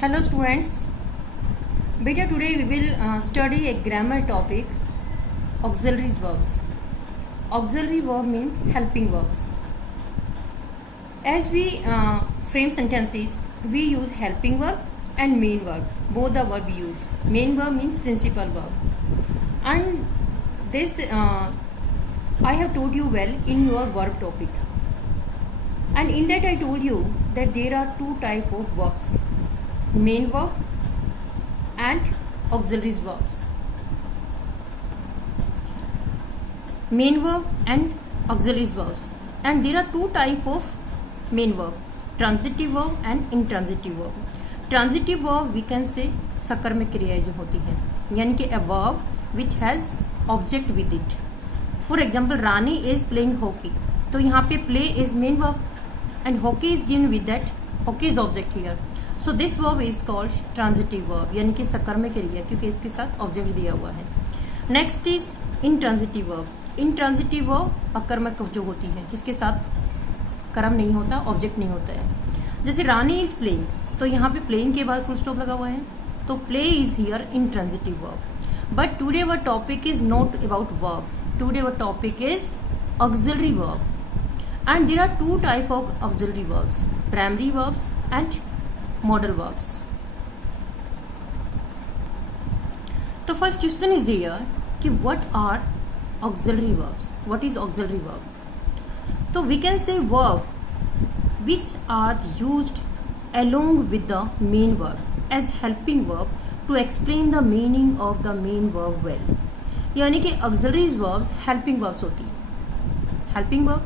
Hello students, beta today we will study a grammar topic, auxiliary verbs. Auxiliary verb mean helping verbs. As we frame sentences, we use helping verb and main verb. Both the verb we use. Main verb means principal verb. And this I have told you well in your verb topic. And in that I told you that there are two types of verbs. Main verb and auxiliary verbs. Main verb and auxiliary verbs. And there are two types of main verb, transitive verb and intransitive verb. Transitive verb we can say सकर्मक क्रियाएं जो होती हैं, यानी कि a verb which has object with it. For example, Rani is playing hockey. तो यहाँ पे play is main verb and hockey is given with that hockey is object here. So this verb is called transitive verb, यानी कि सकर्मक क्रिया, क्योंकि इसके साथ ऑब्जेक्ट दिया हुआ है. Next is intransitive verb. Intransitive verb अकर्मक जो होती है, जिसके साथ कर्म नहीं होता, ऑब्जेक्ट नहीं होता है. जैसे रानी इज प्लेइंग, तो यहाँ पे प्लेइंग के बाद फुल स्टॉप लगा हुआ है, तो play is here intransitive verb. But today our topic is not about verb. Today our topic is auxiliary verb. And there are two type of auxiliary verbs, primary verbs and modal verbs. The first question is there कि what are auxiliary verbs? What is auxiliary verb? So we can say verb which are used along with the main verb as helping verb to explain the meaning of the main verb well. यानी कि auxiliary verbs helping verbs होती है. helping verb,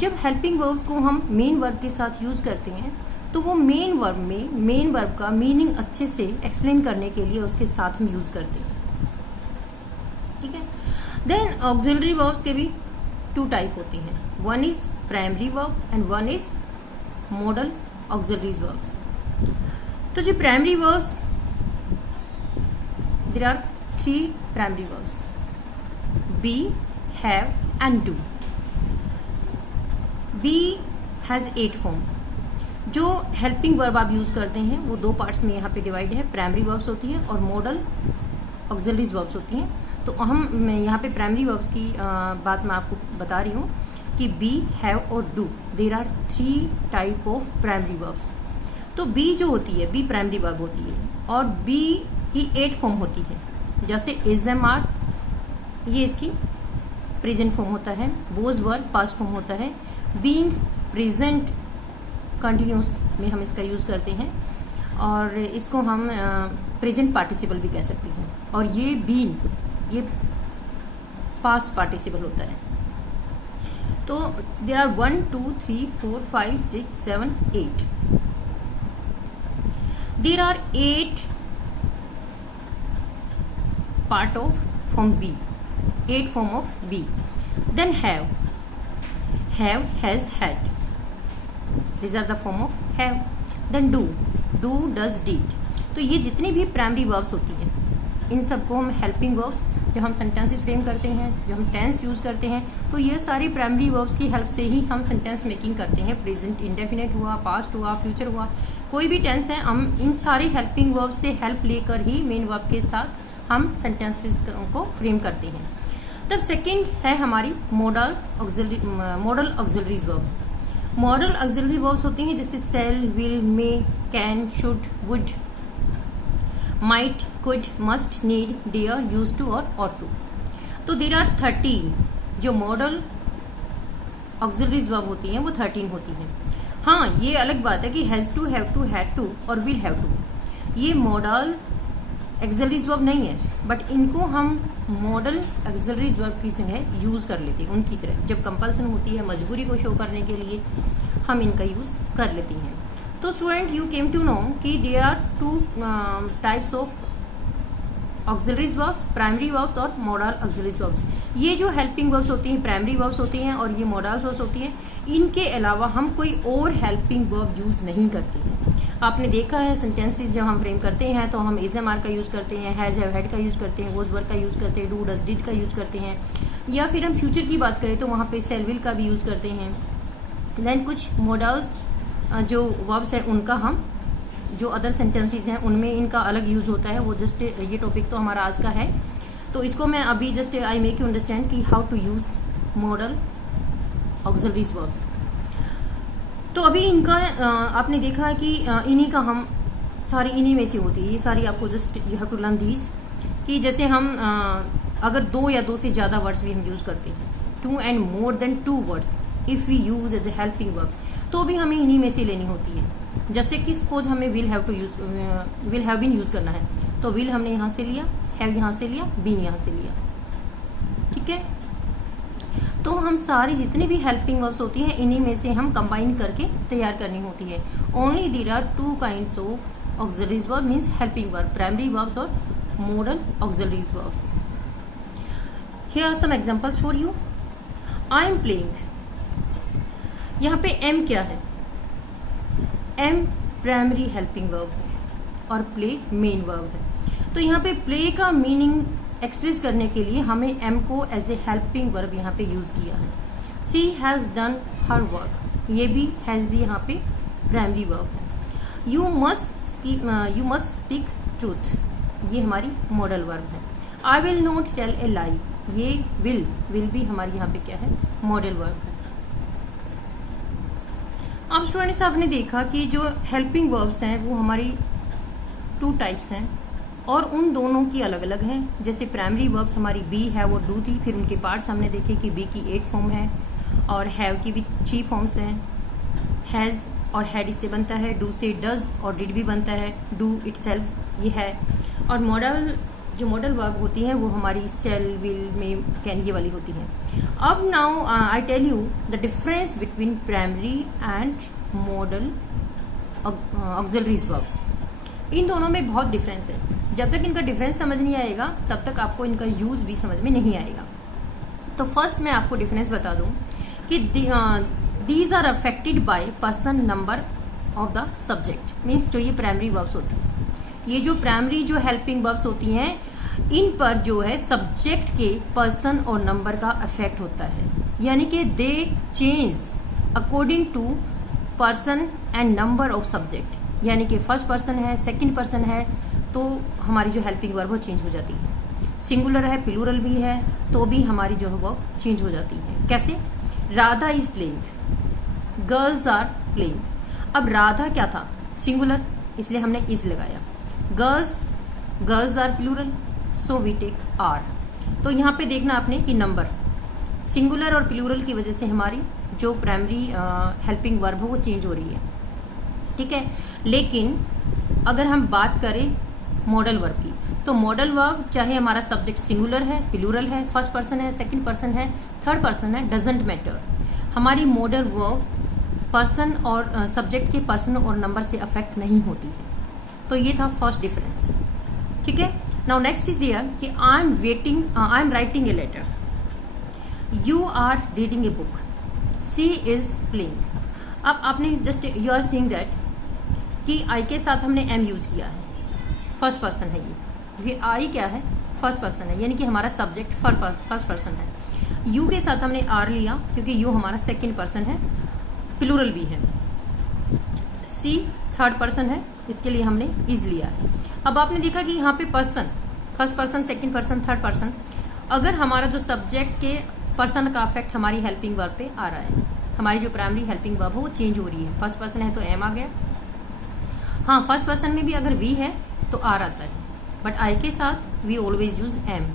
जब helping verbs को हम main verb के साथ use करते हैं तो वो मेन वर्ब में मेन वर्ब का मीनिंग अच्छे से एक्सप्लेन करने के लिए उसके साथ हम यूज करते हैं. ठीक है. देन ऑक्सिलरी वर्ब्स के भी टू टाइप होती हैं. One is primary verb and one is modal auxiliary verbs. तो जो primary verbs, there are three primary verbs, be, have and do. Be has 8 form. जो हेल्पिंग वर्ब आप use करते हैं वो दो पार्ट्स में यहाँ पे डिवाइड है. प्राइमरी वर्ब्स होती हैं और मॉडल ऑक्सिलरी वर्ब्स होती हैं. तो हम यहाँ पे प्राइमरी वर्ब्स की बात मैं आपको बता रही हूँ कि बी, हैव और do, there are 3 type of primary verbs. तो बी जो होती है, बी प्राइमरी वर्ब होती है और बी की 8 फॉर्म होती है. जैसे इज, एम, आर, ये इसकी प्रेजेंट फॉर्म होता है. वोज वर पास्ट फॉर्म होता है. बीइंग प्रेजेंट कंटिन्यूस में हम इसका यूज करते हैं और इसको हम प्रेजेंट पार्टिसिपल भी कह सकते हैं. और ये बीन, ये पास्ट पार्टिसिपल होता है. तो there are 1 2 3 4 5 6 7 8. There are 8 part of form be, 8 form of be. Then have, has, had, these are the form of have. then do does, did. तो ये जितनी भी प्राइमरी वर्ब्स होती हैं इन सबको हम हेल्पिंग वर्ब्स, जब हम सेंटेंसेस फ्रेम करते हैं, जब हम टेंस यूज करते हैं, तो ये सारी प्राइमरी वर्ब्स की हेल्प से ही हम सेंटेंस मेकिंग करते हैं. प्रेजेंट इंडेफिनेट हुआ, पास्ट हुआ, फ्यूचर हुआ, कोई भी टेंस है, हम इन सारी हेल्पिंग वर्ब्स से हेल्प लेकर ही मेन वर्ब के साथ हम सेंटेंसेस को फ्रेम करते हैं. तब सेकेंड है हमारी modal auxiliary verb. Modal auxiliary verbs होती हैं जैसे shall, will, may, can, should, would, might, could, must, need, dare, use to और ऑट टू. तो देयर आर 13 जो मॉडल ऑक्सिलरी वर्ब होती हैं, वो 13 होती हैं. हाँ, ये अलग बात है कि has to, have to, had to और विल हैव टू, ये मॉडल ऑक्सिलरी वर्ब नहीं है, बट इनको हम मॉडल ऑक्सिलरी वर्ब की जगह यूज कर लेते हैं उनकी तरह. जब कंपल्सन होती है, मजबूरी को शो करने के लिए हम इनका यूज कर लेते हैं. तो student, you came to know कि there are 2 types of auxiliary verbs, primary verbs और मॉडल ऑक्सिलरी वर्ब्स. ये जो हेल्पिंग वर्ब्स होती हैं प्राइमरी वर्ब्स होती हैं और ये मॉडल वर्ब्स होती हैं. इनके अलावा हम कोई और हेल्पिंग वर्ब यूज नहीं करते हैं. आपने देखा है सेंटेंसेस जब हम फ्रेम करते हैं तो हम इज, एम, आर का यूज करते हैं, हैज, हैव, हैड का यूज करते हैं, वोज, वर का यूज करते हैं, डू, डज, डिड का यूज करते हैं. या फिर हम फ्यूचर की बात करें तो वहाँ पे सेल, विल का भी यूज करते हैं. देन कुछ मॉडल्स जो वर्ब्स है उनका हम जो अदर सेंटेंसेस हैं उनमें इनका अलग यूज होता है, वो जस्ट ये टॉपिक तो हमारा आज का है, तो इसको मैं अभी just I make you understand कि how to use modal auxiliaries verbs. तो अभी इनका आपने देखा है कि इन्हीं का हम सारी इन्हीं में से होती है, ये सारी आपको just you have to learn these, कि जैसे हम अगर 2 या 2 से ज़्यादा वर्ड्स भी हम यूज़ करते हैं, 2 and more than 2 words if we use as a helping verb, तो भी हमें इन्हीं में से लेनी होती है। जैसे कि सपोज हमें विल हैव बीन यूज करना है, तो विल हमने यहाँ से लिया, हैव यहाँ से लिया, बीन यहाँ से लिया, ठीक है। तो हम सारी जितनी भी हेल्पिंग वर्ब्स होती हैं इन्हीं में से हम कंबाइन करके तैयार करनी होती है। Only there are 2 kinds of auxiliaries verb, means helping verb, primary verbs और modal auxiliaries verb. Here are some examples for you. I am playing, यहाँ पे एम क्या है, एम प्राइमरी हेल्पिंग वर्ब है और प्ले मेन वर्ब है। तो यहाँ पे प्ले का मीनिंग एक्सप्रेस करने के लिए हमें एम को एज ए हेल्पिंग वर्ब यहाँ पे यूज किया है। She has done her work, ये भी हैज भी यहाँ पे प्राइमरी वर्ब है। यू मस्ट स्पीक ट्रूथ, ये हमारी मॉडल वर्ब है। I will not tell a lie, ये विल भी हमारी यहाँ पे क्या है, मॉडल वर्ब है। अब स्टूडेंट्स आपने देखा कि जो हेल्पिंग वर्ब्स हैं वो हमारी 2 टाइप्स हैं और उन दोनों की अलग अलग हैं। जैसे प्राइमरी वर्ब्स हमारी बी है वो डू थी, फिर उनके पार्ट्स हमने देखे कि बी की 8 फॉर्म है और हैव की भी 3 फॉर्म्स हैं। हैज़ और हैड इससे बनता है, डू से डज और डिड भी बनता है, डू इटसेल्फ ये है। और मॉडल जो मॉडल वर्ब होती हैं वो हमारी शेल, विल, में, कैन ये वाली होती हैं। अब now I tell you the difference between primary and modal auxiliaries verbs. इन दोनों में बहुत डिफरेंस है। जब तक इनका डिफरेंस समझ नहीं आएगा तब तक आपको इनका यूज भी समझ में नहीं आएगा। तो फर्स्ट मैं आपको डिफरेंस बता दूं कि these are affected by person number of the subject, means जो ये प्राइमरी वर्ब्स होती हैं, ये जो प्राइमरी जो हेल्पिंग वर्ब्स होती हैं इन पर जो है सब्जेक्ट के पर्सन और नंबर का इफेक्ट होता है, यानी कि they change according to person and number of subject. यानी कि फर्स्ट पर्सन है, सेकंड पर्सन है, तो हमारी जो हेल्पिंग वर्ब वो चेंज हो जाती है। सिंगुलर है, प्लूरल भी है, तो भी हमारी जो है वो चेंज हो जाती है। कैसे? Radha is playing, girls are playing. अब राधा क्या था? सिंगुलर, इसलिए हमने इज लगाया। Girls are plural, so we take are. तो यहाँ पे देखना आपने कि नंबर सिंगुलर और प्लूरल की वजह से हमारी जो प्राइमरी हेल्पिंग वर्ब है वो चेंज हो रही है, ठीक है। लेकिन अगर हम बात करें मॉडल वर्ब की, तो मॉडल वर्ब चाहे हमारा सब्जेक्ट सिंगुलर है, प्लूरल है, फर्स्ट पर्सन है, सेकंड पर्सन है, थर्ड पर्सन है, डजंट मैटर, हमारी मॉडल वर्ब पर्सन और सब्जेक्ट के पर्सन और नंबर से अफेक्ट नहीं होती है। तो ये था फर्स्ट डिफरेंस, ठीक है। नाउ नेक्स्ट इज दियर कि I am writing a letter, you are reading a book, she is playing. अब आपने just you are seeing that कि आई के साथ हमने एम यूज किया है, फर्स्ट पर्सन है ये, क्योंकि आई क्या है? फर्स्ट पर्सन है, यानी कि हमारा सब्जेक्ट फर्स्ट पर्सन है। यू के साथ हमने आर लिया क्योंकि यू हमारा सेकंड पर्सन है, प्लूरल भी है। सी थर्ड पर्सन है, इसके लिए हमने इज लिया है। अब आपने देखा कि यहाँ पे person, first person, second person, third person, अगर हमारा जो सब्जेक्ट के पर्सन का इफेक्ट हमारी हेल्पिंग वर्ब पे आ रहा है, हमारी जो प्राइमरी हेल्पिंग वर्ब है वो चेंज हो रही है। फर्स्ट पर्सन है तो एम आ गया, हाँ फर्स्ट पर्सन में भी अगर वी है तो आर आता है, बट आई के साथ we always use am.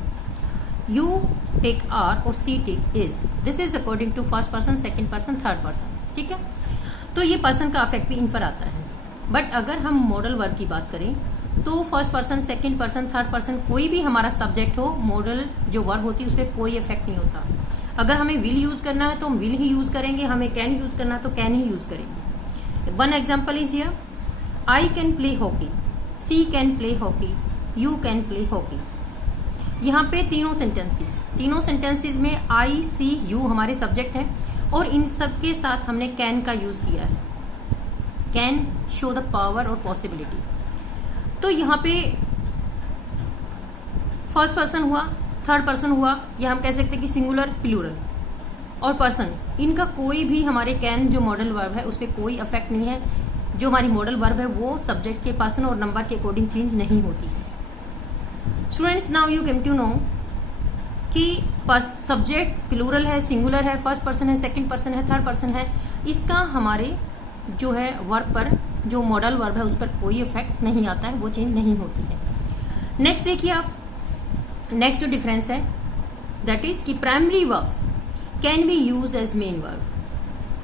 You take are और she take is, this is according to first person, second person, third person, ठीक है। तो ये पर्सन का इफेक्ट भी इन पर आता है। बट अगर हम मॉडल वर्ब की बात करें तो first person, second person, third person, कोई भी हमारा सब्जेक्ट हो, मॉडल जो वर्ब होती है उस पर कोई इफेक्ट नहीं होता। अगर हमें विल यूज करना है तो हम विल ही यूज करेंगे, हमें कैन यूज करना है तो कैन ही यूज करेंगे। One example is here, I can play hockey, she can play hockey, you can play hockey. यहाँ पे तीनों सेंटेंसेस में आई, सी, यू हमारे सब्जेक्ट हैं और इन सब के साथ हमने कैन का यूज किया है। कैन शो द पावर और पॉसिबिलिटी। तो यहाँ पे फर्स्ट पर्सन हुआ, थर्ड पर्सन हुआ, या हम कह सकते हैं कि सिंगुलर, प्लूरल और पर्सन, इनका कोई भी हमारे कैन जो मॉडल वर्ब है उस पर कोई इफेक्ट नहीं है। जो हमारी मॉडल वर्ब है वो सब्जेक्ट के पर्सन और नंबर के अकॉर्डिंग चेंज नहीं होती है। Students, now you came to know कि सब्जेक्ट प्लूरल है, सिंगुलर है, फर्स्ट पर्सन है, सेकंड पर्सन है, थर्ड पर्सन है, इसका हमारे जो है वर्ब पर, जो मॉडल वर्ब है उस पर कोई इफेक्ट नहीं आता है, वो चेंज नहीं होती है। नेक्स्ट देखिए आप, नेक्स्ट जो डिफरेंस है दैट इज कि primary verbs can be use as main verb.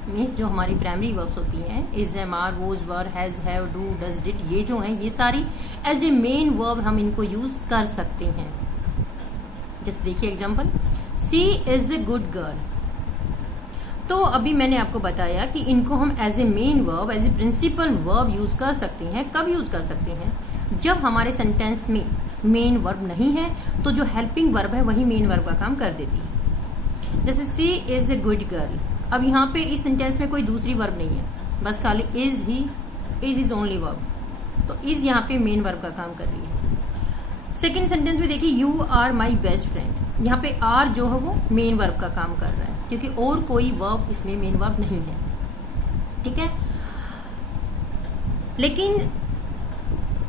Means जो हमारी प्राइमरी वर्ब्स होती हैं, is, am, are, was, were, has, have, do, does, did, ये जो हैं ये सारी एज ए मेन वर्ब हम इनको यूज कर सकते हैं। जस्ट देखिए example, she is a good girl. तो अभी मैंने आपको बताया कि इनको हम as a main verb, as a principal verb use कर सकते हैं। कब यूज कर सकते हैं? जब हमारे सेंटेंस में मेन वर्ब नहीं है, तो जो हेल्पिंग वर्ब है वही मेन वर्ब का काम कर देती है। जैसे सी इज ए गुड गर्ल, अब यहाँ पे इस सेंटेंस में कोई दूसरी वर्ब नहीं है, बस खाली is he, is only verb, तो इज यहाँ पे मेन वर्ब का काम कर रही है। सेकेंड सेंटेंस में देखिए, you are my best friend, यहाँ पे आर जो है वो मेन वर्ब का काम कर रहा है, क्योंकि और कोई वर्ब इसमें मेन वर्ब नहीं है। ठीक है, लेकिन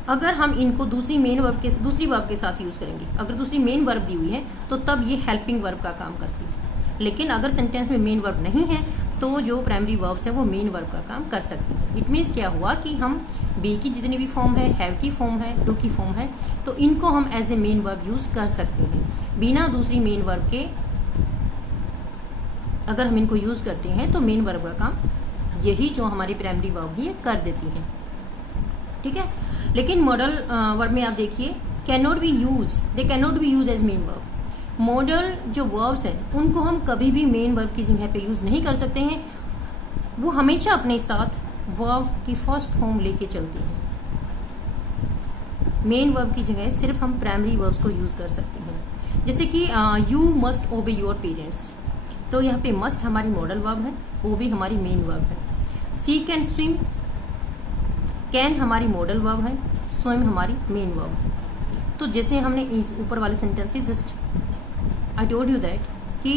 अगर हम इनको दूसरी वर्ब के साथ यूज करेंगे, अगर दूसरी मेन वर्ब दी हुई है तो तब ये हेल्पिंग वर्ब का काम करती है। लेकिन अगर सेंटेंस में मेन वर्ब नहीं है तो जो प्राइमरी वर्ब्स है वो मेन वर्ब का काम कर सकती है। इट मीन्स क्या हुआ कि हम बी की जितनी भी फॉर्म है, हैव की फॉर्म है, डू की फॉर्म है, तो इनको हम as a main verb use कर सकते हैं। बिना दूसरी मेन वर्ब के अगर हम इनको यूज करते हैं तो मेन वर्ब का काम यही जो हमारी प्राइमरी वर्ब है कर देती है। ठीक है, लेकिन मॉडल वर्ब में आप देखिए, can not be use, they can not be use as main verb. Model जो वर्ब्स हैं उनको हम कभी भी मेन वर्ब की जगह पे यूज नहीं कर सकते हैं, वो हमेशा अपने साथ वर्ब की फर्स्ट फॉर्म लेके चलती हैं। मेन वर्ब की जगह सिर्फ हम प्राइमरी वर्ब्स को यूज कर सकते हैं। जैसे कि यू मस्ट ओबे योर पेरेंट्स, तो यहाँ पे मस्ट हमारी मॉडल वर्ब है, ओबे हमारी मेन वर्ब है। सी कैन स्विम, कैन हमारी मॉडल वर्ब है, स्विम हमारी मेन वर्ब है। तो जैसे हमने इस ऊपर वाले sentence just I told you that कि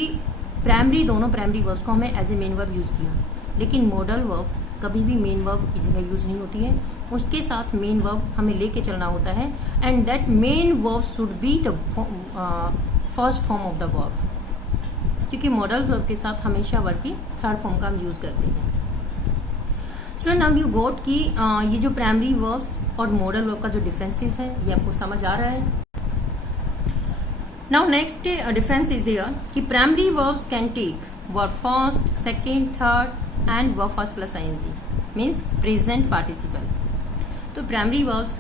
दोनों प्राइमरी वर्ब्स को हमें as a main verb use किया, लेकिन मॉडल वर्ब कभी भी मेन वर्ब की जगह यूज नहीं होती है, उसके साथ मेन वर्ब हमें लेके चलना होता है, and that main verb should be the first form of the verb, क्योंकि मॉडल वर्ब के साथ हमेशा वर्ब की थर्ड फॉर्म का हम यूज करते हैं। स्टूडेंट, नाउ यू गॉट कि ये जो प्राइमरी वर्ब्स और मॉडल वर्ब का जो डिफरेंसेस है ये आपको समझ आ रहा है। Now next difference is there कि primary verbs can take verb first, second, third and verb first plus ING, means present participle. तो प्राइमरी वर्ब्स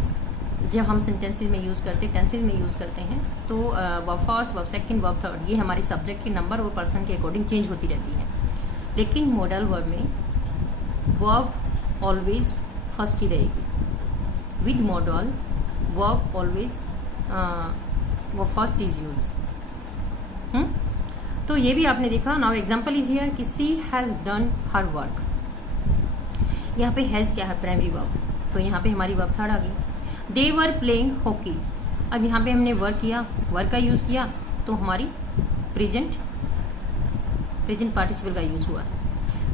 जब हम सेंटेंसेज में यूज करते हैं, टेंसेज में यूज करते हैं, तो verb first, verb second, verb third ये हमारे सब्जेक्ट के नंबर और पर्सन के अकॉर्डिंग चेंज होती रहती है। लेकिन मॉडल वर्ब में वर्ब ऑलवेज फर्स्ट ही रहेगी। विद मॉडल वर्ब ऑलवेज वो फर्स्ट इज यूज। तो ये भी आपने देखा। नाउ एग्जांपल इज हियर कि सी हैज डन हर वर्क। यहाँ पे हैज क्या है? प्राइमरी वर्ब, तो यहाँ पे हमारी वर्ब थर्ड आ गई। दे वर प्लेइंग हॉकी, अब यहाँ पे हमने वर्क किया, वर्क का यूज किया, तो हमारी प्रेजेंट पार्टिसिपल का यूज हुआ है।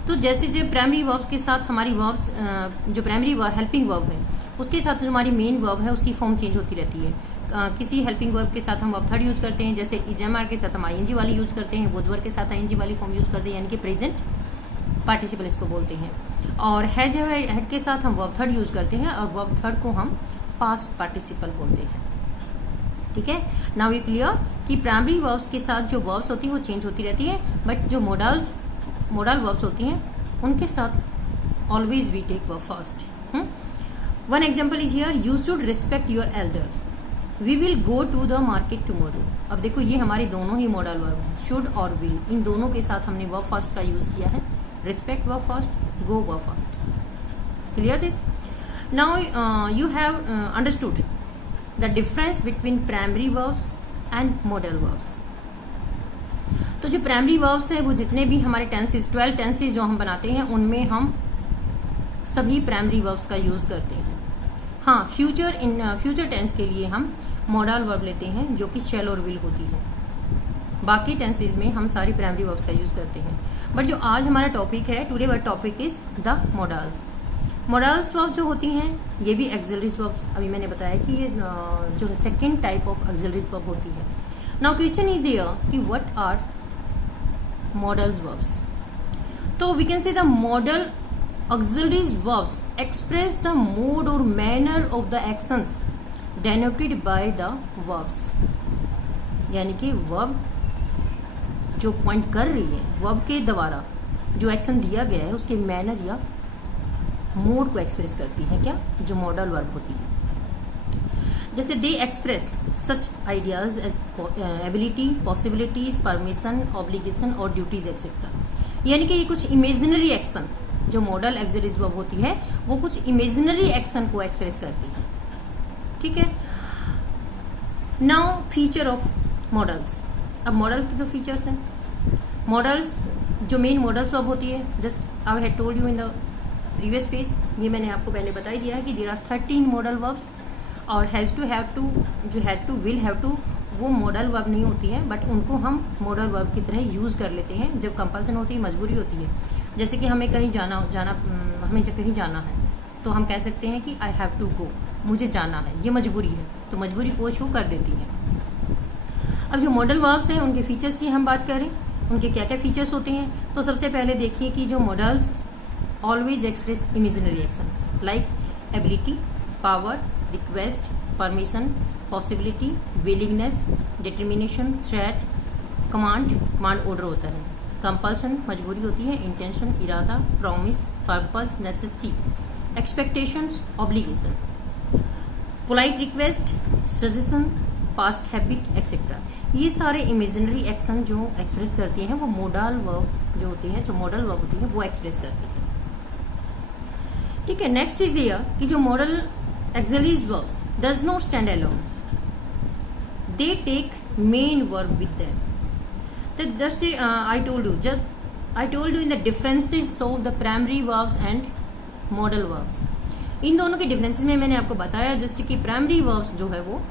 तो जैसे जो प्राइमरी वर्ब्स के साथ हमारी वर्ब्स, जो प्राइमरी हेल्पिंग वर्ब है उसके साथ जो हमारी मेन वर्ब है उसकी फॉर्म चेंज होती रहती है। किसी हेल्पिंग वर्ब के साथ हम वर्ब थर्ड यूज करते हैं, जैसे इजएमआर के साथ हम आईएनजी वाली यूज करते हैं, वोज वर्ब के साथ आईएनजी वाली फॉर्म यूज करते हैं, यानी कि प्रेजेंट पार्टिसिपल इसको बोलते हैं। और हैज हेड के साथ हम वर्ब थर्ड यूज करते हैं और वर्ब थर्ड को हम पास्ट पार्टिसिपल बोलते हैं। ठीक है, नाउ यू क्लियर कि प्राइमरी वर्ब्स के साथ जो वर्ब्स होती है वो चेंज होती रहती है, बट जो मॉडल वर्ब्स होती हैं उनके साथ always we take verb first. One example is here, you should respect your elder, we will go to the market tomorrow. अब देखो ये हमारे दोनों ही मॉडल वर्ब हैं, शुड और विल, इन दोनों के साथ हमने वर्ब फर्स्ट का यूज किया है। Respect verb first, go verb first. Clear this? Now you have understood the difference between primary verbs and modal verbs. तो जो प्राइमरी वर्ब्स है वो जितने भी हमारे टेंसेस, 12 टेंसेस जो हम बनाते हैं उनमें हम सभी प्राइमरी वर्ब्स का यूज करते हैं। हाँ, फ्यूचर टेंस के लिए हम मॉडल वर्ब लेते हैं जो कि शैल और विल होती है। बाकी टेंसेस में हम सारी प्राइमरी वर्ब्स का यूज करते हैं। बट जो आज हमारा टॉपिक है, today were topic is the models. Models verb जो होती हैं ये भी एक्सिलरी वर्ब्स, अभी मैंने बताया कि ये जो है second type of auxiliary verb होती है। नाउ क्वेश्चन इज देयर कि व्हाट आर मॉडल्स वर्ब्स। तो we can say the model auxiliary verbs express the mode or manner of the actions denoted by the verbs, यानी कि verb जो point कर रही है verb के द्वारा जो एक्शन दिया गया है उसके मैनर या मोड को एक्सप्रेस करती है क्या, जो मॉडल वर्ब होती है। जैसे they express such ideas as ability, possibilities, permission, obligation और ड्यूटीज एक्सेट्रा, यानी कि ये कुछ इमेजिनरी एक्शन, जो मॉडल एक्सिलरी वर्ब होती है वो कुछ इमेजिनरी एक्शन को एक्सप्रेस करती है। ठीक है। Now feature of models. अब मॉडल्स के जो फीचर्स हैं, मॉडल्स जो मेन मॉडल्स वर्ब होती है, just I had told you in the previous page, ये मैंने आपको पहले बता ही दिया है कि देयर आर 13 मॉडल वर्ब्स, और हैज टू, हैव टू, जो had to, will have to वो मॉडल वर्ब नहीं होती है, बट उनको हम मॉडल वर्ब की तरह यूज कर लेते हैं जब कंपल्सन होती है, मजबूरी होती है। जैसे कि हमें कहीं हमें कहीं जाना है तो हम कह सकते हैं कि आई हैव टू गो, मुझे जाना है, ये मजबूरी है, तो मजबूरी को शो कर देती है। अब जो मॉडल वर्ब्स हैं उनके फीचर्स की हम बात करें, उनके क्या क्या फीचर्स होते हैं। तो सबसे पहले देखिए कि जो models always express imaginary actions like ability, power, request, permission, possibility, willingness, determination, threat, command order होता है, कंपल्सन मजबूरी होती है, इंटेंशन इरादा, promise purpose, necessity, expectations obligation, polite request, suggestion, past habit etcetera. ये सारे इमेजिनरी एक्शन जो express करती हैं वो मॉडल वर्ब जो होती हैं, जो मॉडल वर्ब होती है वो एक्सप्रेस करती है। ठीक है। नेक्स्ट इज दियर कि जो model auxiliary verbs does not stand alone, they take main verb with them. तो just I told you in the differences of the primary verbs and modal verbs। इन दोनों के differences में मैंने आपको बताया just कि प्राइमरी वर्ब्स जो है वो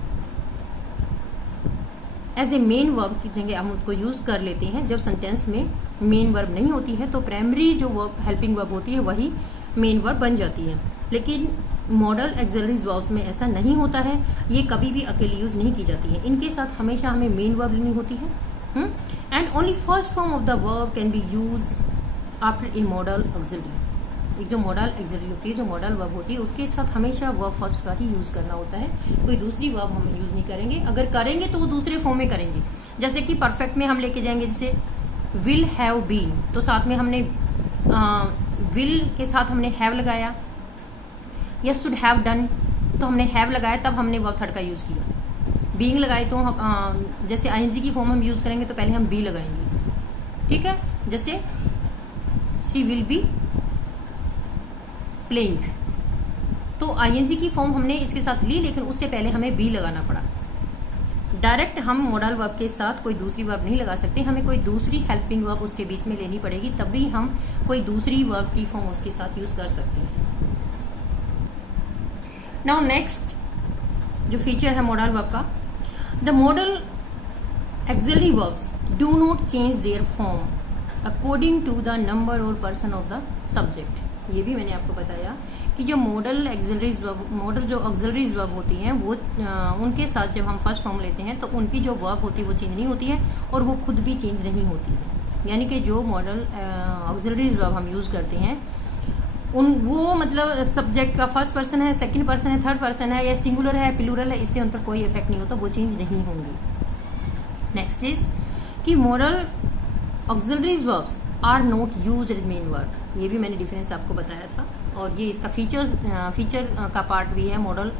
एज ए मेन वर्ब की जगह हम उसको यूज कर लेते हैं जब सेंटेंस में मेन वर्ब नहीं होती है, तो प्राइमरी जो वर्ब हेल्पिंग वर्ब होती है वही मेन वर्ब बन जाती है। लेकिन मॉडल एक्सिलरी वर्ब्स में ऐसा नहीं होता है, ये कभी भी अकेले यूज नहीं की जाती है, इनके साथ हमेशा हमें मेन वर्ब लेनी होती है। And only first form of the verb can be use after a model axillary. एक जो मॉडल एक्सिलरी होती है, जो मॉडल वर्ब होती है, उसके साथ हमेशा वर्ब फर्स्ट का ही यूज करना होता है, कोई दूसरी वर्ब हम यूज नहीं करेंगे। अगर करेंगे तो वो दूसरे फॉर्म में करेंगे। जैसे कि परफेक्ट में हम लेके जाएंगे, जैसे विल हैव बीन, तो साथ में हमने विल के साथ हमने हैव लगाया, या शुड हैव डन तो हमने हैव लगाया, तब हमने वर्ब थर्ड का यूज किया। बीइंग लगाए तो हम जैसे आईएनजी की फॉर्म हम यूज करेंगे तो पहले हम बी लगाएंगे। ठीक है। जैसे शी विल बी प्लेइंग, तो आईएनजी की फॉर्म हमने इसके साथ ली, लेकिन उससे पहले हमें बी लगाना पड़ा। डायरेक्ट हम मॉडल वर्ब के साथ कोई दूसरी वर्ब नहीं लगा सकते, हमें कोई दूसरी हेल्पिंग वर्ब उसके बीच में लेनी पड़ेगी, तभी हम कोई दूसरी वर्ब की फॉर्म उसके साथ यूज कर सकते हैं। नाउ नेक्स्ट जो फीचर है मॉडल वर्ब का, the model auxiliary verbs do not change their form according to the number और पर्सन ऑफ द सब्जेक्ट। ये भी मैंने आपको बताया कि जो मॉडल एक्सिलरीज वर्ब, मॉडल जो ऑक्सिलरीज वर्ब होती हैं वो उनके साथ जब हम फर्स्ट फॉर्म लेते हैं तो उनकी जो वर्ब होती है वो चेंज नहीं होती है, और वो खुद भी चेंज नहीं होती है। यानी कि जो मॉडल ऑक्सिलरीज वर्ब हम यूज करते हैं वो मतलब सब्जेक्ट का फर्स्ट पर्सन है, सेकंड पर्सन है, थर्ड पर्सन है, या सिंगुलर है, प्लूरल है, इससे उन पर कोई इफेक्ट नहीं होता, वो चेंज नहीं होंगी। नेक्स्ट इज कि model auxiliaries verbs are not use as main verb. ये भी मैंने डिफरेंस आपको बताया था, और ये इसका फीचर का पार्ट भी है मॉडल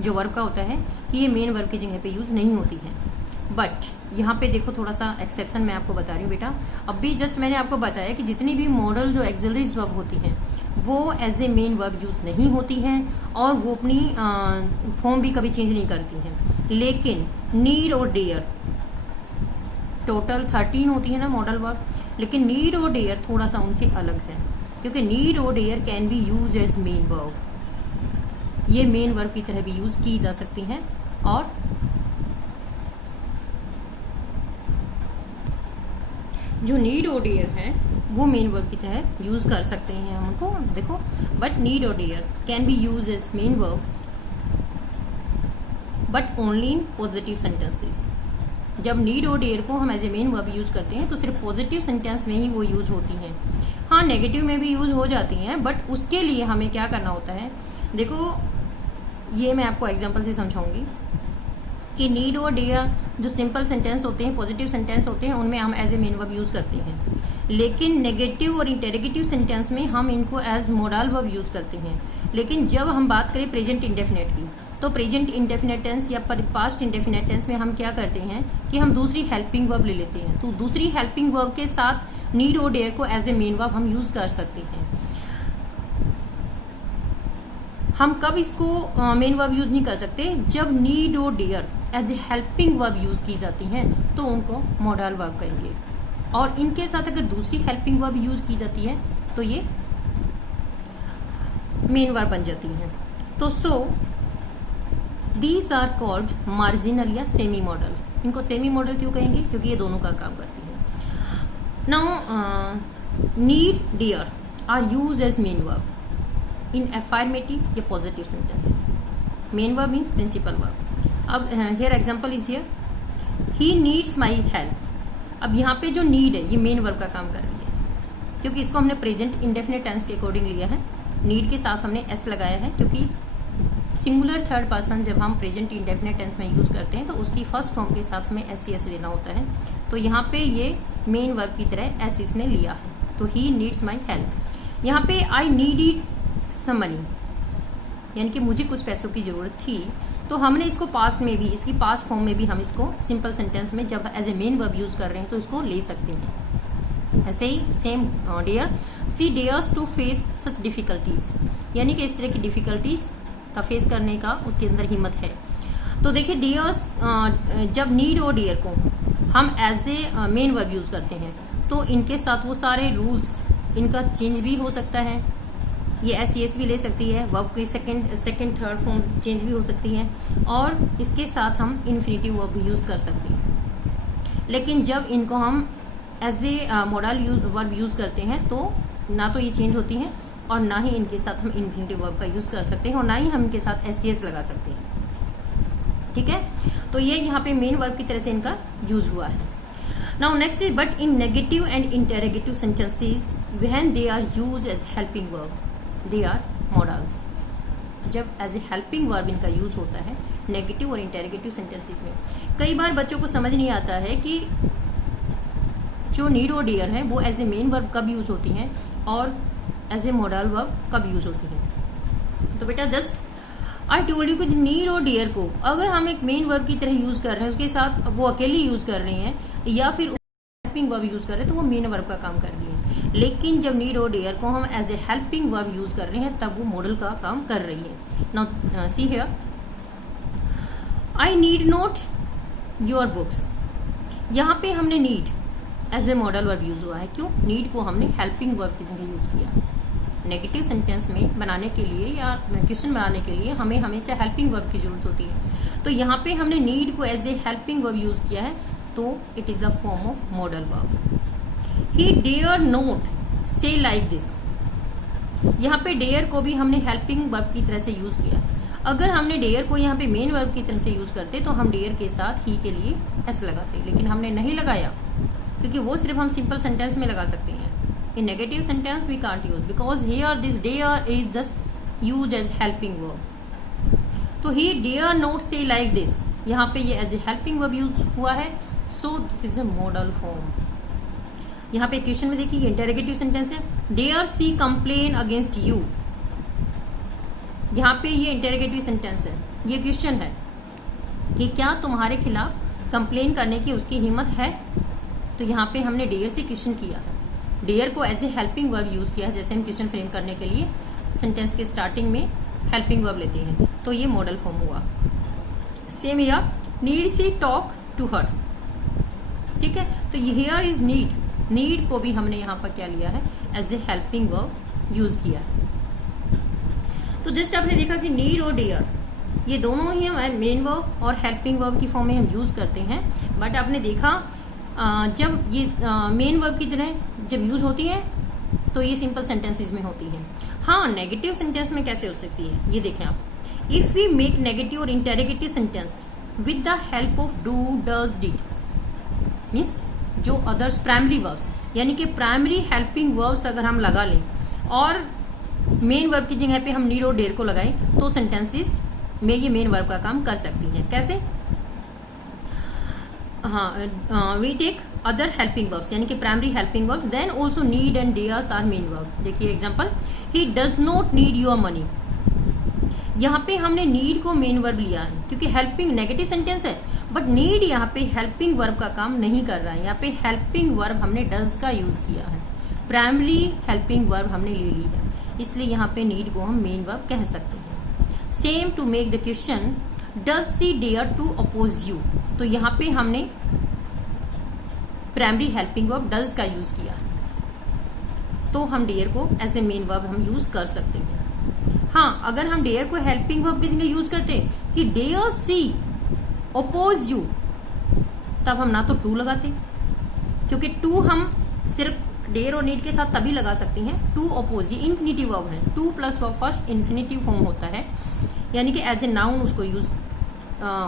जो वर्ब का होता है कि ये मेन वर्ब की जगह पे यूज नहीं होती है। बट यहाँ पे देखो थोड़ा सा एक्सेप्शन मैं आपको बता रही हूँ बेटा। अब भी जस्ट मैंने आपको बताया कि जितनी भी मॉडल जो एक्सिलरीज वर्ब होती हैं वो as a main verb use नहीं होती हैं, और वो अपनी फॉर्म भी कभी चेंज नहीं करती हैं। लेकिन नीड और डेयर टोटल 13 होती है ना मॉडल वर्ब, लेकिन नीड और डेयर थोड़ा सा उनसे अलग है, क्योंकि नीड और dare can be use as main verb. ये मेन वर्ब की तरह भी यूज की जा सकती हैं, और जो नीड और डेयर है वो मेन वर्ब की तरह यूज कर सकते हैं हम उनको। देखो, बट नीड और dare can be use as main verb but only in positive sentences. जब नीड और डेयर को हम as a main verb use करते हैं तो सिर्फ पॉजिटिव सेंटेंस में ही वो यूज होती हैं। हाँ, नेगेटिव में भी यूज हो जाती हैं, बट उसके लिए हमें क्या करना होता है, देखो ये मैं आपको एग्जांपल से समझाऊंगी कि नीड और डेयर जो सिंपल सेंटेंस होते हैं, पॉजिटिव सेंटेंस होते हैं, उनमें हम as a main verb use करते हैं। लेकिन नेगेटिव और इंटेरोगेटिव सेंटेंस में हम इनको एज मोडाल वर्ब यूज करते हैं। लेकिन जब हम बात करें प्रेजेंट इंडेफिनेट की, तो प्रेजेंट इंडेफिनेट टेंस या पास्ट इंडेफिनेट टेंस में हम क्या करते हैं कि हम दूसरी हेल्पिंग वर्ब ले लेते हैं। तो दूसरी हेल्पिंग वर्ब के साथ नीड और डेयर को एज ए मेन वर्ब हम यूज कर सकते हैं। हम कब इसको मेन वर्ब यूज नहीं कर सकते, जब नीड और dare as a helping verb use की जाती हैं तो उनको मोडाल वर्ब कहेंगे। और इनके साथ अगर दूसरी हेल्पिंग वर्ब यूज की जाती है तो ये मेन वर्ब बन जाती हैं। तो so these are called marginal या सेमी मॉडल। इनको सेमी मॉडल क्यों कहेंगे, क्योंकि ये दोनों का काम करती है। Now need dare are use as main verb in affirmative या positive sentences. Main verb means principal verb. अब here example is here, he needs my help. अब यहाँ पे जो नीड है ये मेन वर्ब का काम कर रही है, क्योंकि इसको हमने प्रेजेंट इंडेफिनिट टेंस के अकॉर्डिंग लिया है। नीड के साथ हमने एस लगाया है, क्योंकि सिंगुलर थर्ड पर्सन जब हम प्रेजेंट इंडेफिनिट टेंस में यूज करते हैं तो उसकी फर्स्ट फॉर्म के साथ हमें एस एस लेना होता है। तो यहाँ पे ये मेन वर्ब की तरह एस इसने लिया है। तो ही नीड्स माई हेल्प। यहाँ पे आई नीडेड सम मनी, यानी कि मुझे कुछ पैसों की जरूरत थी। तो हमने इसको पास्ट में भी, इसकी पास्ट फॉर्म में भी हम इसको सिंपल सेंटेंस में जब as a main verb use कर रहे हैं तो इसको ले सकते हैं। ऐसे ही same dare, she dares to face such difficulties, यानी कि इस तरह की डिफिकल्टीज का फेस करने का उसके अंदर हिम्मत है। तो देखिए डेयर्स, जब नीड और डेयर को हम as a main verb use करते हैं तो इनके साथ वो सारे रूल्स, इनका चेंज भी हो सकता है। ये एस एस भी ले सकती है, वर्ब की सेकंड थर्ड फॉर्म चेंज भी हो सकती है, और इसके साथ हम इन्फिनिटिव वर्ब भी यूज कर सकते हैं। लेकिन जब इनको हम as a model verb use करते हैं तो ना तो ये चेंज होती हैं और ना ही इनके साथ हम इन्फिनिटिव वर्ब का यूज कर सकते हैं, और ना ही हम इनके साथ एस एस लगा सकते हैं। ठीक है, तो ये यहाँ पे मेन वर्ब की तरह से इनका यूज हुआ है। Now next is, but in negative and interrogative sentences when they are use as helping verb they are models. जब एज ए हेल्पिंग वर्ब इनका यूज होता है नेगेटिव और इंटेरोगेटिव सेंटेंसेस में, कई बार बच्चों को समझ नहीं आता है कि जो नीड और डेयर है वो एज ए मेन वर्ब कब यूज होती हैं और एज ए मॉडल वर्ब कब यूज होती है। तो बेटा जस्ट आई टोल्ड यू कि नीड और डेयर को अगर हम एक मेन वर्ब की तरह यूज कर रहे हैं, उसके साथ वो अकेली यूज कर रहे हैं या फिर हेल्पिंग वर्ब यूज कर रहे हैं, तो वो मेन वर्ब का काम कर रही है। लेकिन जब नीड और डेयर को हम as a helping verb use कर रहे हैं तब वो मॉडल का काम कर रही है। Now see here, I need not your books. यहाँ पे हमने need as a model verb use हुआ है। क्यों? नीड को हमने हेल्पिंग वर्ब की जगह यूज किया। नेगेटिव सेंटेंस में बनाने के लिए या क्वेश्चन बनाने के लिए हमें हमेशा हेल्पिंग वर्ब की जरूरत होती है। तो यहाँ पे हमने नीड को as a helping verb use किया है, तो it is a form of model verb. He dare not say like this. यहाँ पे डेयर को भी हमने हेल्पिंग वर्ब की तरह से यूज किया। अगर हमने डेयर को यहाँ पे मेन वर्ब की तरह से यूज करते तो हम डेयर के साथ ही के लिए एस लगाते, लेकिन हमने नहीं लगाया क्योंकि वो सिर्फ हम सिंपल सेंटेंस में लगा सकते हैं। In negative sentence we can't use because here this dare is just use as helping verb. तो he dare not say like this, यहाँ पे ये as a helping verb use हुआ है, so this is a modal form. यहाँ पे question में देखिए इंटरोगेटिव सेंटेंस है, dare she complain against you. यहाँ पे ये इंटरोगेटिव सेंटेंस है, ये क्वेश्चन है कि क्या तुम्हारे खिलाफ कंप्लेन करने की उसकी हिम्मत है। तो यहाँ पे हमने डेयर से क्वेश्चन किया है, डेयर को as a helping verb use किया है। जैसे हम क्वेश्चन फ्रेम करने के लिए सेंटेंस के स्टार्टिंग में हेल्पिंग वर्ब लेते हैं, तो ये मॉडल फॉर्म हुआ। Same here, need she talk to her. ठीक है, तो हियर इज नीड। नीड को भी हमने यहाँ पर क्या लिया है, as a helping verb use किया है। तो जस्ट आपने देखा कि नीड और डेयर ये दोनों ही हम मेन वर्ब और हेल्पिंग वर्ब की फॉर्म में हम यूज करते हैं। बट आपने देखा जब ये मेन वर्ब की तरह जब यूज होती है तो ये सिंपल सेंटेंसेज में होती है। हाँ, नेगेटिव सेंटेंस में कैसे हो सकती है ये देखें आप। इफ वी मेक नेगेटिव और interrogative sentence with the help of do, does, did, means जो अदर्स प्राइमरी वर्ब्स, यानी कि प्राइमरी हेल्पिंग वर्ब्स अगर हम लगा लें और मेन वर्ब की जगह पे हम नीड और डेयर को लगाएं तो सेंटेंसेस में ये मेन वर्ब का काम कर सकती हैं। कैसे? हाँ, we take other helping verbs यानी कि primary helping verbs, then also need and dares are main verb. देखिए example, he does not need your money. यहाँ पे हमने नीड को मेन वर्ब लिया है क्योंकि हेल्पिंग नेगेटिव सेंटेंस है, बट नीड यहाँ पे हेल्पिंग वर्ब का काम नहीं कर रहा है। यहाँ पे हेल्पिंग वर्ब हमने डज का यूज किया है, प्राइमरी हेल्पिंग वर्ब हमने ले ली है, इसलिए यहाँ पे नीड को हम मेन वर्ब कह सकते हैं। Same to make the question does she dare to oppose you, तो यहाँ पे हमने प्राइमरी हेल्पिंग वर्ब डज का यूज किया है, तो हम डेयर को एज ए मेन वर्ब हम यूज कर सकते हैं। हाँ, अगर हम डेयर को हेल्पिंग वर्ब की जगह यूज करते कि डेयर सी अपोज यू, तब हम ना तो टू लगाते, क्योंकि टू हम सिर्फ डेयर और नीड के साथ तभी लगा सकते हैं। टू अपोज, ये इन्फिनिटिव वर्ब है, two plus verb first infinitive form होता है, यानी कि एज ए नाउन उसको यूज,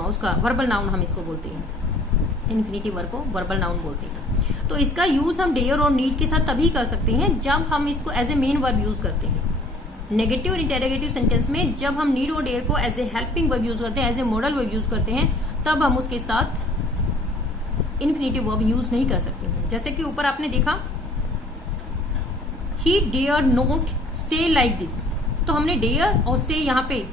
उसका वर्बल नाउन हम इसको बोलते हैं, इन्फिनिटिव वर्ब को वर्बल नाउन बोलते हैं। तो इसका यूज हम डेयर और नीड के साथ तभी कर सकते हैं जब हम इसको as a main verb use करते हैं। नेगेटिव और इंटेरोगेटिव सेंटेंस में जब हम नीड और डेयर को as a helping verb use करते हैं, as a model verb use करते हैं, तब हम उसके साथ इन्फिनिटिव वर्ब यूज नहीं कर सकते हैं। जैसे कि ऊपर आपने देखा, ही डेयर नॉट से लाइक दिस, तो हमने डेयर और से यहाँ पे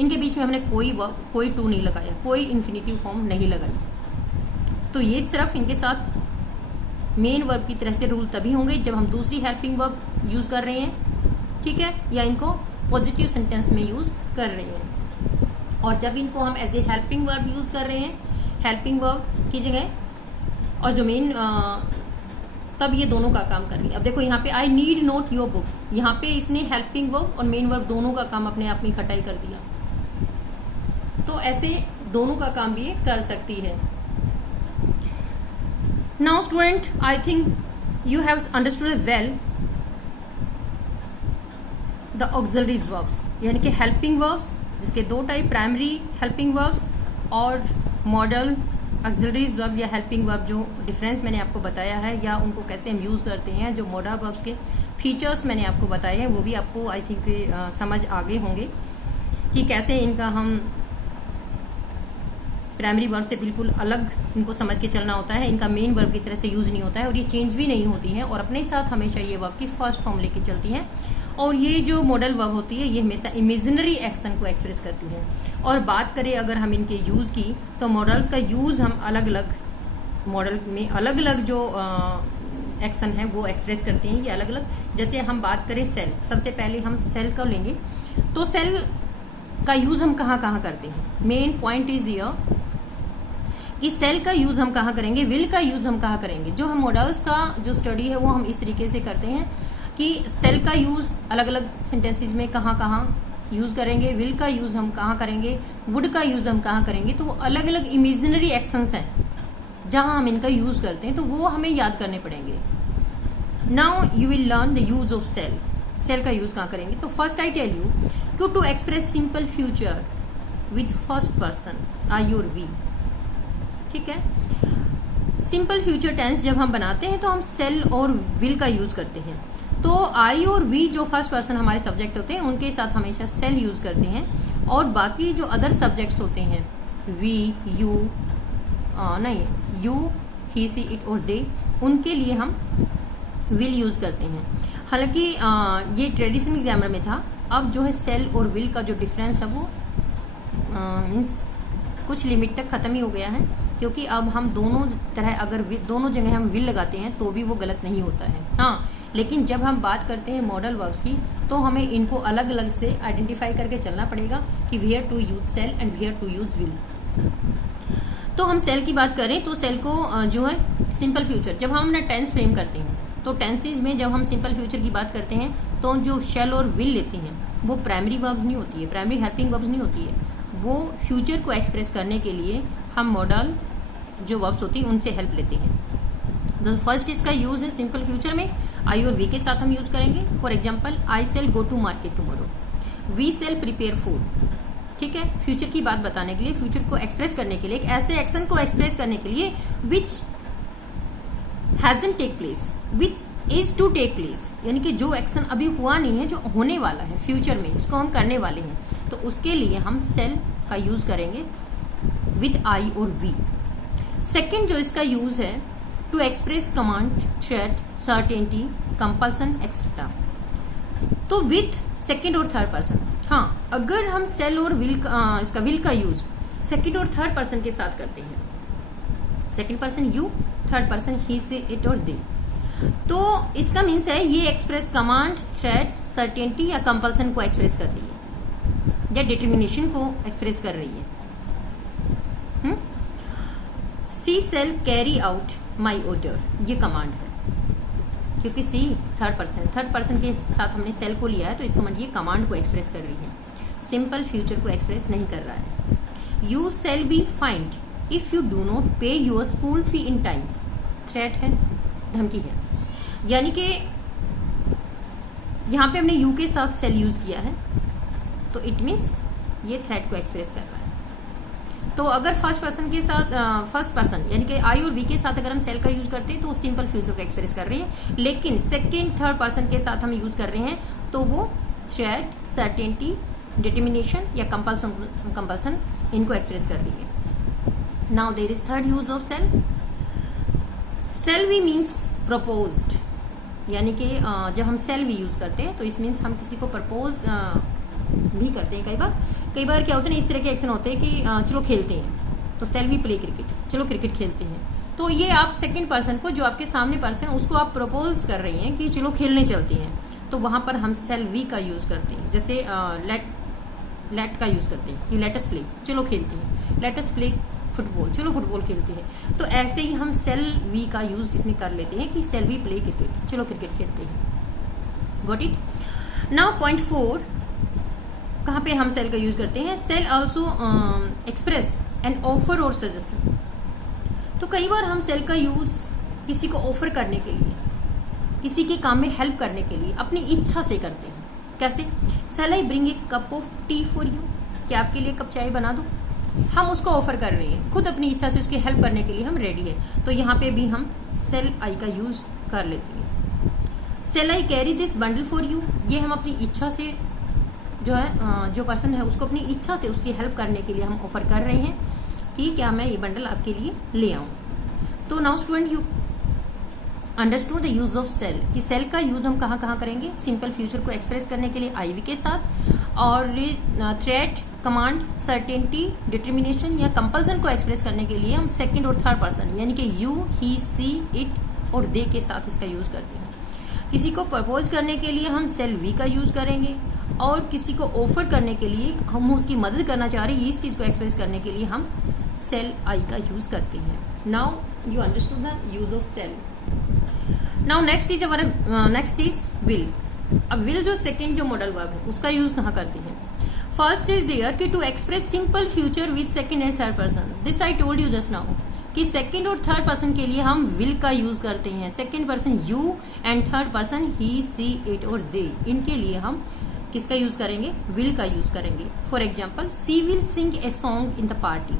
इनके बीच में हमने कोई वर्ब, कोई टू नहीं लगाया, कोई इन्फिनिटिव फॉर्म नहीं लगाई। तो ये सिर्फ इनके साथ मेन वर्ब की तरह से रूल तभी होंगे जब हम दूसरी हेल्पिंग वर्ब यूज कर रहे हैं, ठीक है, या इनको पॉजिटिव सेंटेंस में यूज कर रहे हैं। और जब इनको हम as a helping verb use कर रहे हैं, हेल्पिंग वर्ब की जगह, और जो मेन, तब ये दोनों का काम कर रही है। अब देखो यहाँ पे आई नीड नॉट योर बुक्स, यहाँ पे इसने हेल्पिंग वर्ब और मेन वर्ब दोनों का काम अपने आप में इकट्ठा कर दिया, तो ऐसे दोनों का काम भी ये कर सकती है। Now student, I think you have understood well the auxiliaries verbs, यानी कि हेल्पिंग वर्ब्स जिसके दो टाइप, प्राइमरी हेल्पिंग वर्ब्स और मॉडल ऑक्सिलरीज वर्ब या हेल्पिंग वर्ब। जो डिफरेंस मैंने आपको बताया है या उनको कैसे हम यूज करते हैं, जो मॉडल वर्ब्स के फीचर्स मैंने आपको बताए हैं, वो भी आपको आई थिंक समझ आ गए होंगे कि कैसे इनका हम प्राइमरी वर्ब से बिल्कुल अलग इनको समझ के चलना होता है, इनका मेन वर्ब की तरह से यूज नहीं होता है, और ये चेंज भी नहीं होती है, और अपने साथ हमेशा ये वर्ब की फर्स्ट फॉर्म लेके चलती है। और ये जो मॉडल वर्ब होती है ये हमेशा इमेजिनरी एक्शन को एक्सप्रेस करती है। और बात करें अगर हम इनके यूज की, तो मॉडल्स का यूज हम अलग अलग मॉडल में अलग अलग जो एक्शन है वो एक्सप्रेस करते हैं, ये अलग अलग। जैसे हम बात करें सेल, सबसे पहले हम सेल का लेंगे, तो सेल का यूज हम कहाँ कहाँ करते हैं। मेन पॉइंट इज हियर कि सेल का यूज हम कहाँ करेंगे, विल का यूज हम कहाँ करेंगे। जो हम मॉडल्स का जो स्टडी है वो हम इस तरीके से करते हैं कि सेल का यूज अलग अलग सेंटेंसेस में कहाँ कहाँ यूज करेंगे, विल का यूज हम कहाँ करेंगे, वुड का यूज हम कहाँ करेंगे। तो वो अलग अलग इमेजिनरी एक्शंस हैं जहां हम इनका यूज करते हैं, तो वो हमें याद करने पड़ेंगे। Now you will learn the use of shall. Shall का यूज कहाँ करेंगे, तो first I tell you to express simple future with first person I और वी, ठीक है। सिंपल फ्यूचर टेंस जब हम बनाते हैं तो हम सेल और विल का यूज करते हैं। तो आई और वी जो फर्स्ट पर्सन हमारे सब्जेक्ट होते हैं उनके साथ हमेशा सेल यूज करते हैं, और बाकी जो अदर सब्जेक्ट्स होते हैं वी, यू, नहीं यू, ही, सी, इट और दे, उनके लिए हम विल यूज करते हैं। हालांकि ये ट्रेडिशनल ग्रामर में था, अब जो है सेल और विल का जो डिफरेंस है वो मीन्स कुछ लिमिट तक खत्म ही हो गया है, क्योंकि अब हम दोनों तरह अगर दोनों जगह हम विल लगाते हैं तो भी वो गलत नहीं होता है। हाँ, लेकिन जब हम बात करते हैं मॉडल वर्ब्स की तो हमें इनको अलग अलग से आइडेंटिफाई करके चलना पड़ेगा कि where to use shall and where to use will. तो हम सेल की बात करें तो सेल को जो है सिंपल फ्यूचर, जब हम अपना टेंस फ्रेम करते हैं तो टेंसेज में जब हम सिंपल फ्यूचर की बात करते हैं तो जो शेल और विल लेती हैं वो प्राइमरी वर्ब्स नहीं होती है, प्राइमरी हेल्पिंग वर्ब्स नहीं होती है। वो फ्यूचर को एक्सप्रेस करने के लिए हम मॉडल जो वर्ब्स होती हैं उनसे हेल्प लेते हैं। तो फर्स्ट इसका यूज है सिंपल फ्यूचर में, आई और वी के साथ हम यूज करेंगे। For example, I shall go to market tomorrow, we shall prepare food. ठीक है, फ्यूचर की बात बताने के लिए, फ्यूचर को एक्सप्रेस करने के लिए, एक ऐसे एक्शन को एक्सप्रेस करने के लिए which hasn't take place, which is to take place, यानी कि जो एक्शन अभी हुआ नहीं है, जो होने वाला है फ्यूचर में, जिसको हम करने वाले हैं, तो उसके लिए हम सेल का यूज करेंगे विद आई और वी। सेकेंड जो इसका यूज है, to express command, threat, certainty, compulsion etcetera, तो विथ सेकेंड और थर्ड पर्सन। हाँ, अगर हम सेल और विल इसका विल का यूज सेकेंड और थर्ड पर्सन के साथ करते हैं, second person you, third person he she it और दे, तो इसका मीन्स है ये एक्सप्रेस कमांड, थ्रेट, सर्टेनिटी या कंपल्सन को एक्सप्रेस कर रही है या डिटर्मिनेशन को एक्सप्रेस कर रही है। She shall carry out my order, ये कमांड है, क्योंकि सी थर्ड पर्सन के साथ हमने सेल को लिया है, तो इसका मतलब ये कमांड को एक्सप्रेस कर रही है, सिंपल फ्यूचर को एक्सप्रेस नहीं कर रहा है। You shall be fined if you do not pay your school fee in time, threat है, धमकी है, यानी कि यहां पे हमने यू के साथ सेल यूज किया है, तो इट मीन्स ये थ्रेट को एक्सप्रेस कर रहा है। तो अगर फर्स्ट पर्सन के साथ फर्स्ट पर्सन यानी कि आई और वी के साथ अगर हम सेल का यूज करते हैं तो सिंपल फ्यूचर को एक्सप्रेस कर रही है, लेकिन सेकेंड थर्ड पर्सन के साथ हम यूज कर रहे हैं तो वो थ्रेट, सर्टेनिटी, डिटर्मिनेशन या कंपल्सन इनको एक्सप्रेस कर रही है। Now there is third use of shall. Shall we means proposed, यानी कि जब हम सेल वी यूज करते हैं तो इस मीन्स हम किसी को प्रपोज भी करते हैं। कई बार क्या होता है ना, इस तरह के एक्शन होते हैं कि चलो खेलते हैं, तो सेल वी प्ले क्रिकेट, चलो क्रिकेट खेलते हैं, तो ये आप सेकंड पर्सन को, जो आपके सामने पर्सन उसको आप प्रपोज कर रही हैं कि चलो खेलने चलते हैं, तो वहां पर हम सेल वी का यूज करते हैं। जैसे लेट का यूज करते हैं कि लेट अस प्ले, चलो खेलते हैं, लेट अस प्ले फुटबॉल, चलो फुटबॉल खेलते हैं, तो ऐसे ही हम सेल वी का यूज इसमें कर लेते हैं कि सेल वी प्ले क्रिकेट, चलो क्रिकेट खेलते हैं। Got it. नाउ पॉइंट 4, कहां पे हम सेल का यूज करते हैं। Shall also express an offer और सजेशन, तो कई बार हम सेल का यूज किसी को ऑफर करने के लिए, किसी के काम में हेल्प करने के लिए अपनी इच्छा से करते हैं। कैसे? Shall I bring a cup of tea for you, क्या आपके लिए कप चाय बना दूं, हम उसको ऑफर कर रहे हैं, खुद अपनी इच्छा से उसकी हेल्प करने के लिए हम रेडी है, तो यहाँ पे भी हम सेल आई का यूज कर लेते हैं। Shall I carry this bundle for you, ये हम अपनी इच्छा से जो है, जो पर्सन है उसको अपनी इच्छा से उसकी हेल्प करने के लिए हम ऑफर कर रहे हैं कि क्या मैं ये बंडल आपके लिए ले आऊं। तो now student, you understood the use of shall, कि सेल का यूज हम कहाँ कहाँ करेंगे। सिंपल फ्यूचर को एक्सप्रेस करने के लिए आई वी के साथ, और थ्रेट, कमांड, सर्टेनिटी, डिटर्मिनेशन या कंपल्सन को एक्सप्रेस करने के लिए हम सेकंड और थर्ड पर्सन यानी कि यू, ही, सी, इट और दे के साथ इसका यूज करते हैं। किसी को प्रपोज करने के लिए हम सेल वी का यूज करेंगे, और किसी को ऑफर करने के लिए, हम उसकी मदद करना चाह रहे हैं, इस चीज को एक्सप्रेस करने के लिए हम सेल आई का यूज करते हैं। Now you understood the use of shall. Now next is will. अब विल जो सेकेंड जो मॉडल वर्ब है उसका यूज कहाँ करते हैं। फर्स्ट इज देयर कि to express simple future with second and third person, this I told you just now, कि सेकेंड और थर्ड पर्सन के लिए हम विल का यूज करते हैं। Second person you and third person he, she, it और दे, इनके लिए हम किसका यूज करेंगे, विल का यूज करेंगे। For example, she will sing a song in the party,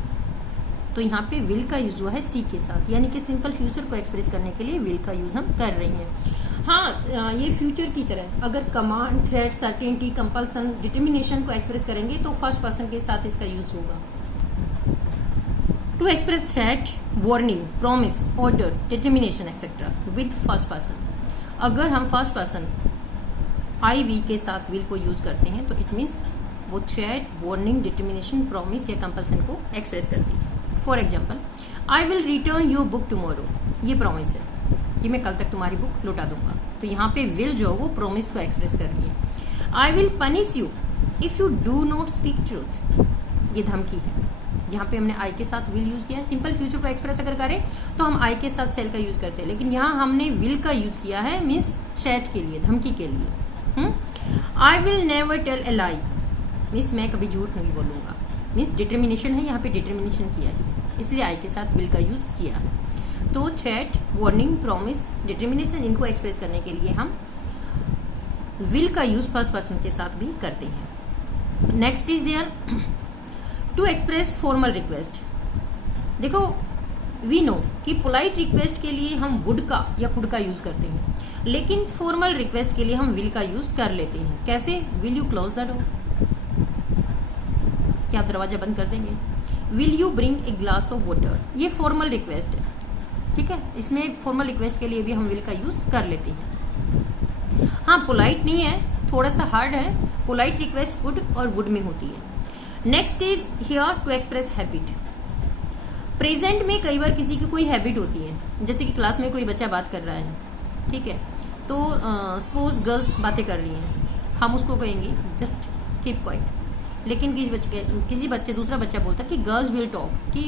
तो यहाँ पे विल का यूज हुआ है सी के साथ, यानी कि सिंपल फ्यूचर को एक्सप्रेस करने के लिए विल का यूज हम कर रहे हैं। हाँ, ये फ्यूचर की तरह अगर command, threat, certainty, compulsion, determination को एक्सप्रेस करेंगे तो फर्स्ट पर्सन के साथ इसका यूज होगा। To express threat, warning, promise, order, determination etcetera with first person, अगर हम फर्स्ट पर्सन आई वी के साथ विल को यूज करते हैं तो इट मीन्स वो थ्रेट, वार्निंग, डिटर्मिनेशन, प्रॉमिस या कंपल्सन को एक्सप्रेस करती है। For example, I will return your book tomorrow, ये प्रॉमिस है कि मैं कल तक तुम्हारी बुक लौटा दूंगा, तो यहाँ पे विल जो वो प्रॉमिस को एक्सप्रेस कर रही है। I will punish you if you do not speak truth, ये धमकी है, यहाँ पे हमने आई के साथ विल यूज किया है। सिंपल फ्यूचर को एक्सप्रेस अगर करें तो हम आई के साथ सेल का यूज करते हैं, लेकिन यहाँ हमने विल का यूज किया है मीन्स थ्रेट के लिए, धमकी के लिए। I will never tell a lie, means मैं कभी झूठ नहीं बोलूंगा, मीन्स डिटर्मिनेशन है, यहाँ पे डिटर्मिनेशन किया इसने। इसलिए आई के साथ विल का यूज किया। तो थ्रेट, वार्निंग, प्रॉमिस, डिटर्मिनेशन, इनको एक्सप्रेस करने के लिए हम विल का यूज फर्स्ट पर्सन के साथ भी करते हैं। Next is there to express formal request. देखो वी नो कि पोलाइट रिक्वेस्ट के लिए हम वुड का या कुड का यूज करते हैं, लेकिन फॉर्मल रिक्वेस्ट के लिए हम विल का यूज कर लेते हैं। कैसे? Will you close the door, क्या आप दरवाजा बंद कर देंगे? Will you bring a glass of water, ये फॉर्मल रिक्वेस्ट है, ठीक है। इसमें फॉर्मल रिक्वेस्ट के लिए भी हम विल का यूज कर लेते हैं। हाँ, पोलाइट नहीं है, थोड़ा सा हार्ड है। पोलाइट रिक्वेस्ट वुड और वुड में होती है। Next is here to express habit. Present में कई बार किसी की कोई हैबिट होती है, जैसे कि क्लास में कोई बच्चा बात कर रहा है, ठीक है, तो सपोज गर्ल्स बातें कर रही हैं, हम उसको कहेंगे जस्ट कीप क्वाइट। लेकिन किसी बच्चे दूसरा बच्चा बोलता है कि गर्ल्स विल टॉक, कि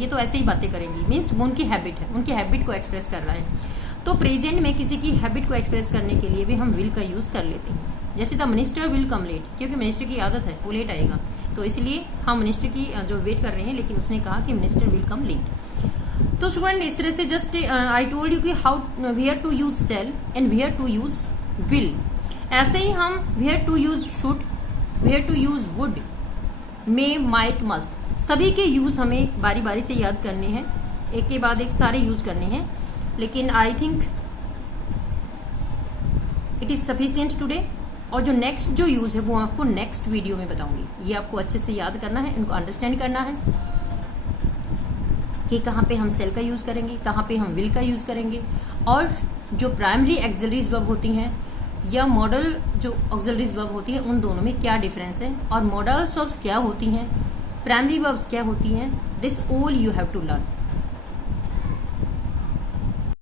ये तो ऐसे ही बातें करेंगी, मीन्स वो उनकी हैबिट है, उनकी हैबिट को एक्सप्रेस कर रहा है। तो प्रेजेंट में किसी की हैबिट को एक्सप्रेस करने के लिए भी हम विल का यूज कर लेते हैं। जैसे the minister will come late, क्योंकि मिनिस्टर की आदत है वो लेट आएगा, तो इसलिए हम मिनिस्टर की जो वेट कर रहे हैं, लेकिन उसने कहा कि मिनिस्टर विल कम लेट। तो स्टूडेंट इस तरह से जस्ट आई टोल्ड यू कि how where to use shall and where to use will. ऐसे ही हम where to use should, where to use would, may, might, must, सभी के यूज हमें बारी बारी से याद करने हैं, एक के बाद एक सारे यूज करने हैं। लेकिन I think it is sufficient today. और जो नेक्स्ट जो यूज है वो आपको नेक्स्ट वीडियो में बताऊंगी। ये आपको अच्छे से याद करना है, इनको अंडरस्टैंड करना है कि कहाँ पे हम सेल का यूज करेंगे, कहाँ पे हम विल का यूज करेंगे, और जो प्राइमरी एक्सिलरीज वर्ब होती हैं या मॉडल जो ऑक्सिलरीज वर्ब होती है, उन दोनों में क्या डिफरेंस है, और मॉडल्स वर्ब्स क्या होती हैं, प्राइमरी वर्ब्स क्या होती हैं। This all you have to learn.